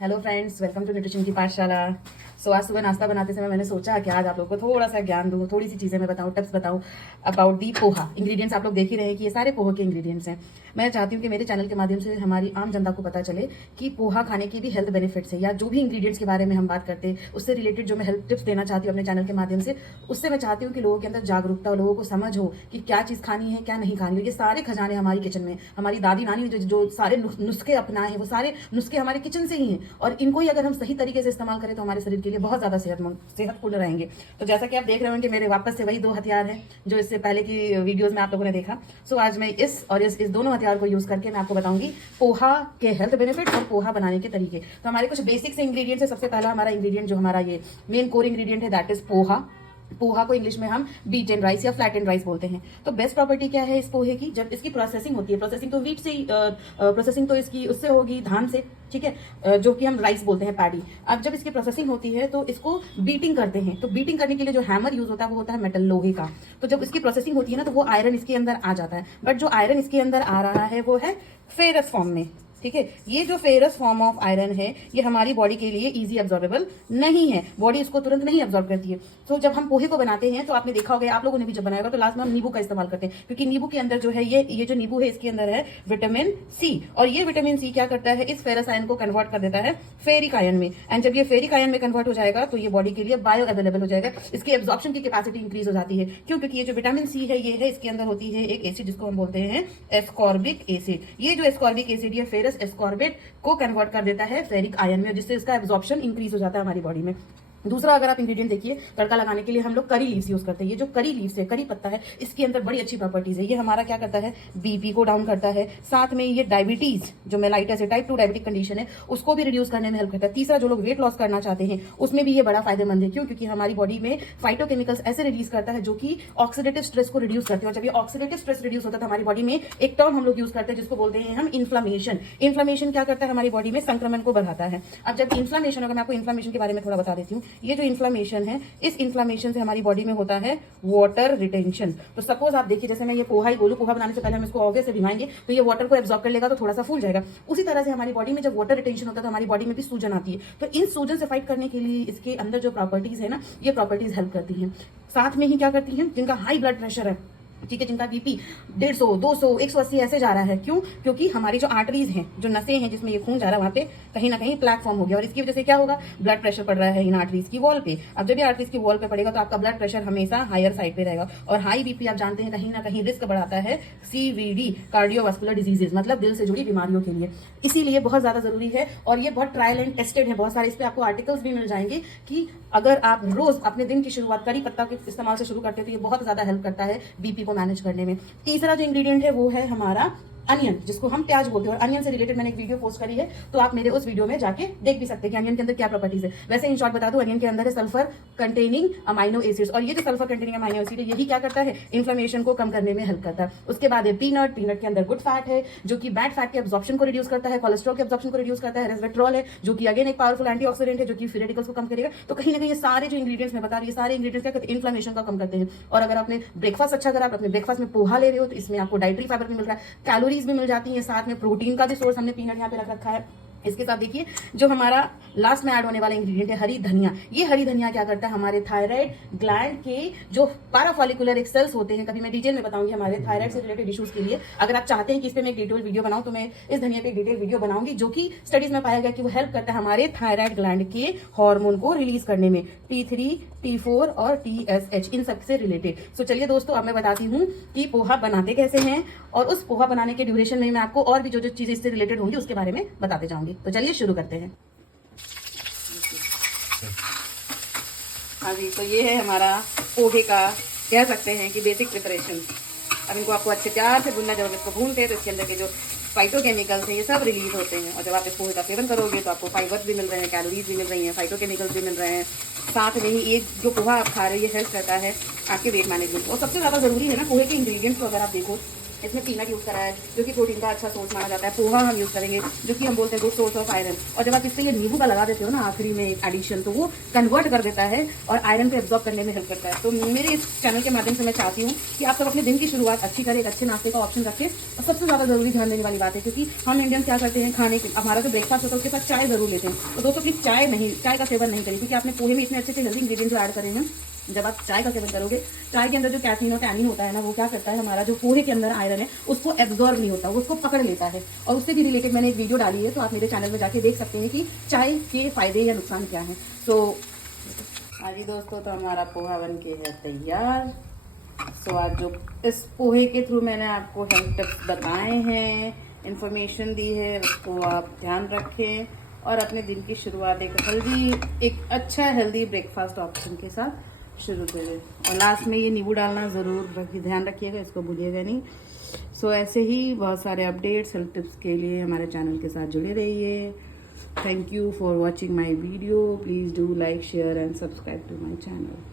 Hello friends, welcome to nutrition की पाठशाला। आज सुबह नाश्ता बनाते समय मैंने सोचा कि आज आप लोगों को थोड़ा सा ज्ञान दूँ, थोड़ी सी चीज़ें मैं बताऊँ, टिप्स बताऊँ अबाउट दी पोहा। इंग्रेडिएंट्स आप लोग देख ही रहे हैं कि ये सारे पोहा के इंग्रेडिएंट्स हैं। मैं चाहती हूँ कि मेरे चैनल के माध्यम से हमारी आम जनता को पता चले कि पोहा खाने की भी हेल्थ बेनिफिट्स है, या जो भी इंग्रेडिएंट्स के बारे में हम बात करते हैं उससे रिलेटेड जो मैं हेल्थ टिप्स देना चाहती हूँ अपने चैनल के माध्यम से, उससे मैं चाहती हूँ कि लोगों के अंदर जागरूकता हो, लोगों को समझ हो कि क्या चीज़ खानी है क्या नहीं खानी है। ये सारे खजाने हमारी किचन में, हमारी दादी नानी ने जो सारे नुस्खे अपनाए हैं वो सारे नुस्खे हमारे किचन से ही हैं, और इनको ही अगर हम सही तरीके से इस्तेमाल करें तो हमारे शरीर के लिए बहुत ज़्यादा सेहतपूर्ण रहेंगे। तो जैसा कि आप देख रहे हो कि मेरे वापस से वही दो हथियार हैं जो इससे पहले की वीडियोस में आप लोगों ने देखा। आज मैं इस और इस दोनों हथियार को यूज़ करके मैं आपको बताऊंगी पोहा के हेल्थ बेनिफिट और पोहा बनाने के तरीके। तो हमारे कुछ बेसिक से इंग्रेडिएंट्स है। सबसे पहला हमारा इंग्रेडिएंट जो हमारा ये मेन कोर इंग्रेडिएंट है, दैट इज पोहा। पोहा को इंग्लिश में हम बीटन राइस या फ्लैटन राइस बोलते हैं। तो बेस्ट प्रॉपर्टी क्या है इस पोहे की, जब इसकी प्रोसेसिंग होती है, प्रोसेसिंग तो वीट से ही प्रोसेसिंग तो इसकी उससे होगी, धान से, ठीक है, जो कि हम राइस बोलते हैं, पैडी। अब जब इसकी प्रोसेसिंग होती है तो इसको बीटिंग करते हैं। तो बीटिंग करने के लिए जो हैमर यूज होता है वो होता है मेटल, लोहे का। तो जब इसकी प्रोसेसिंग होती है ना तो वो आयरन इसके अंदर आ जाता है, बट जो आयरन इसके अंदर आ रहा है वो है फेरस फॉर्म में, ठीक है। ये जो फेरस फॉर्म ऑफ आयरन है ये हमारी बॉडी के लिए इजी अब्जॉर्बेबल नहीं है, बॉडी इसको तुरंत नहीं अब्जॉर्ब करती है। तो जब हम पोहे को बनाते हैं तो आपने देखा होगा, आप लोगों ने भी जब बनाया होगा, तो लास्ट में हम नींबू का इस्तेमाल करते हैं, क्योंकि नींबू के अंदर जो है ये जो नींबू है इसके अंदर है विटामिन सी, और ये विटामिन सी क्या करता है, इस फेरस आयन को कन्वर्ट कर देता है फेरिक आयन में। एंड जब ये फेरिक आयन में कन्वर्ट हो जाएगा तो ये बॉडी के लिए बायो अवेलेबल हो जाएगा, इसकी एब्जॉर्प्शन की कैपेसिटी इंक्रीज हो जाती है। क्यों? क्योंकि ये जो विटामिन सी है ये है, इसके अंदर होती है एक एसिड जिसको हम बोलते हैं एस्कॉर्बिक एसिड। ये जो एस्कॉर्बिक एसिड ये फेरस एस्कॉर्बिक को कन्वर्ट कर देता है फेरिक आयन में, जिससे इसका एब्जॉर्प्शन इंक्रीज हो जाता है हमारी बॉडी में। दूसरा, अगर आप इंग्रेडिएंट देखिए, तड़का लगाने के लिए हम लोग करी लीव्स यूज करते हैं। ये जो करी लीव्स है, करी पत्ता है, इसके अंदर बड़ी अच्छी प्रॉपर्टीज है। ये हमारा क्या करता है, बीपी को डाउन करता है, साथ में ये डायबिटीज जो मेलाइटस है, टाइप 2 डायबिटिक कंडीशन है, उसको भी रिड्यूस करने में हेल्प करता है। तीसरा, जो लोग वेट लॉस करना चाहते हैं उसमें भी ये बड़ा फायदेमंद है। क्यों? क्योंकि हमारी बॉडी में फाइटोकेमिकल्स ऐसे रिलीज करता है जो कि ऑक्सीडेटिव स्ट्रेस को रिड्यूस करते हैं, और जब ये ऑक्सीडेटिव स्ट्रेस रिड्यूस होता है तो हमारी बॉडी में एक टर्म हम लोग यूज करते हैं जिसको बोलते हैं हम इन्फ्लेमेशन। इन्फ्लेमेशन क्या करता है, हमारी बॉडी में संक्रमण को बढ़ाता है। अब जब इन्फ्लेमेशन होगा, मैं आपको इन्फ्लेमेशन के बारे में थोड़ा बता देती हूँ। ये जो इन्फ्लेमेशन है, इस इन्फ्लेमेशन से हमारी बॉडी में होता है वाटर रिटेंशन। तो सपोज आप देखिए, जैसे मैं ये पोहा ही बोलूं, पोहा बनाने से पहले हम इसको ऑब्वियस से भिगाएंगे तो ये वाटर को एब्जॉर्ब कर लेगा तो थोड़ा सा फूल जाएगा। उसी तरह से हमारी बॉडी में जब वाटर रिटेंशन होता है तो हमारी बॉडी में भी सूजन आती है। तो इन सूजन से फाइट करने के लिए इसके अंदर जो प्रॉपर्टीज है ना, ये प्रॉपर्टीज हेल्प करती हैं। साथ में ही क्या करती हैं, जिनका हाई ब्लड प्रेशर है, ठीक है, जिनका बीपी 150, 200, 180 ऐसे जा रहा है, क्यों? क्योंकि हमारी जो आर्टरीज हैं, जो नसें हैं जिसमें ये खून जा रहा है, वहां पे कहीं ना कहीं प्लैक फॉर्म हो गया, और इसकी वजह से क्या होगा, ब्लड प्रेशर पड़ रहा है इन आर्टरीज की वॉल पे। अब जब ये आर्टरीज की वॉल पे पड़ेगा तो आपका ब्लड प्रेशर हमेशा हायर साइड पे रहेगा, और हाई बीपी आप जानते हैं कहीं ना कहीं रिस्क बढ़ाता है सीवीडी, कार्डियोवास्कुलर डिजीजेज, मतलब दिल से जुड़ी बीमारियों के लिए। इसीलिए बहुत ज्यादा जरूरी है, और ये बहुत ट्रायल एंड टेस्टेड है, बहुत सारे इस पे आपको आर्टिकल्स भी मिल जाएंगे कि अगर आप रोज अपने दिन की शुरुआत करी पत्ता के इस्तेमाल से शुरू करते हैं तो ये बहुत ज्यादा हेल्प करता है बीपी को मैनेज करने में। तीसरा जो इंग्रेडिएंट है वो है हमारा अनियन, जिसको हम प्याज बोलते हैं, और अनियन से रिलेटेड मैंने एक वीडियो पोस्ट करी है, तो आप मेरे उस वीडियो में जाके देख भी सकते हैं कि अनियन के अंदर क्या प्रॉपर्टीज है। वैसे इन शॉर्ट बता दूं, अनियन के अंदर है सल्फर कंटेनिंग अमाइनो एसिड्स, और ये जो सल्फर कंटेनिंग अमाइनो एसिड है यही क्या करता है, इन्फ्लेमेशन को कम करने में हेल्प करता है। उसके बाद है पीनट। पीनट के अंदर गुड फैट है जो कि बैड फैट के एब्जॉर्प्शन को रिड्यूस करता है, कोलेस्ट्रॉल के एब्जॉर्प्शन को रिड्यूस करता है। रेस्वेट्रॉल है जो कि अगेन एक पावरफुल एंटीऑक्सीडेंट है जो कि फ्री रेडिकल्स को कम करेगा। तो कहीं ना कहीं ये सारे जो इंग्रेडिएंट्स मैं बता रही हूँ, सारे इंग्रेडिएंट्स क्या करते हैं, इन्फ्लेमेशन का कम करते हैं। और अगर आपने ब्रेकफास्ट अच्छा करा, आप अपने ब्रेकफास्ट में पोहा ले रहे हो तो इसमें आपको डाइटरी फाइबर भी मिल रहा है, कैलोरीज भी मिल जाती है, साथ में प्रोटीन का भी सोर्स हमने पीनट यहाँ पे रख रखा है। इसके साथ देखिए जो हमारा लास्ट में ऐड होने वाला इंग्रेडिएंट है हरी धनिया। ये हरी धनिया क्या करता है, हमारे थायराइड ग्लैंड के जो पैराफॉलिकुलर एक सेल्स होते हैं, कभी मैं डिटेल में बताऊंगी हमारे थायराइड से रिलेटेड इश्यूज के लिए। अगर आप चाहते हैं कि इस पे मैं एक डिटेल वीडियो बनाऊं तो मैं इस धनिया पे एक डिटेल वीडियो बनाऊंगी, जो कि स्टडीज में पाया गया कि वो हेल्प करता है हमारे थायराइड ग्लैंड के हार्मोन को रिलीज करने में, T3, T4 और TSH, इन सबसे रिलेटेड। सो चलिए दोस्तों, अब मैं बताती हूँ कि पोहा बनाते कैसे हैं, और उस पोहा बनाने के ड्यूरेशन में मैं आपको और भी जो जो चीजें इससे रिलेटेड होंगी उसके बारे में बताते जाऊंगी। तो चलिए शुरू करते हैं। हाँ जी, तो ये है हमारा पोहे का, कह सकते हैं कि बेसिक प्रिपरेशन। अब इनको आपको अच्छे प्यार से भूनना, जब हम इसको भूनते हैं तो इसके अंदर के जो फाइटोकेमिकल्स हैं ये सब रिलीज होते हैं, और जब आप इस पोहे का सेवन करोगे तो आपको फाइबर्स भी मिल रहे हैं, कैलोरीज भी मिल रही हैं, फाइटोकेमिकल्स भी मिल रहे हैं। साथ में ही ये जो पोहा आप खा रहे हो ये हेल्प करता है आपके वेट मैनेजमेंट। और सबसे ज़्यादा ज़रूरी है ना पोहे के इंग्रेडिएंट्स को अगर आप देखो इसमें पीनट यूज़ करा है जो कि प्रोटीन का अच्छा सोर्स माना जाता है। पोहा हम यूज़ करेंगे जो कि हम बोलते हैं गुड सोर्स ऑफ आयरन। और जब आप इससे ये नींबू का लगा देते हो ना आखिरी में एक एडिशन, तो वो कन्वर्ट कर देता है और आयरन को एब्जॉर्ब करने में हेल्प करता है। तो मेरे इस चैनल के माध्यम से मैं चाहती हूँ कि आप सब अपने दिन की शुरुआत अच्छी करें, एक अच्छे नाश्ते का ऑप्शन रखें। और सबसे ज़्यादा ज़रूरी ध्यान देने वाली बात है, क्योंकि हम इंडियन क्या करते हैं, खाने के हमारा जो ब्रेकफास्ट होता है उसके साथ चाय जरूर लेते हैं। तो दोस्तों प्लीज़ चाय का सेवन नहीं करें, क्योंकि आपने पोहे में इतने अच्छे अच्छे हेल्दी इंग्रीडिएंट जो ऐड करे हैं। जब आप चाय का सेवन करोगे, चाय के अंदर जो कैफीन और टैनिन होता है ना, वो क्या करता है, हमारा जो पोहे के अंदर आयरन है उसको एब्जॉर्ब नहीं होता, वो उसको पकड़ लेता है। और उससे भी रिलेटेड मैंने एक वीडियो डाली है, तो आप मेरे चैनल में जाके देख सकते हैं कि चाय के फायदे या नुकसान क्या है। तो हाँ जी दोस्तों, तो हमारा पोहा बन के है तैयार। सो आज जो इस पोहे के थ्रू मैंने आपको हेल्थ टिप्स बताए हैं, इंफॉर्मेशन दी है, उसको आप ध्यान रखें और अपने दिन की शुरुआत एक अच्छा हेल्दी ब्रेकफास्ट ऑप्शन के साथ शुरू करें। और लास्ट में ये नींबू डालना ज़रूर ध्यान रखिएगा, इसको भूलिएगा नहीं। सो ऐसे ही बहुत सारे अपडेट्स हेल्थ टिप्स के लिए हमारे चैनल के साथ जुड़े रहिए। Thank you for watching my video. Please do like, share and subscribe to my channel.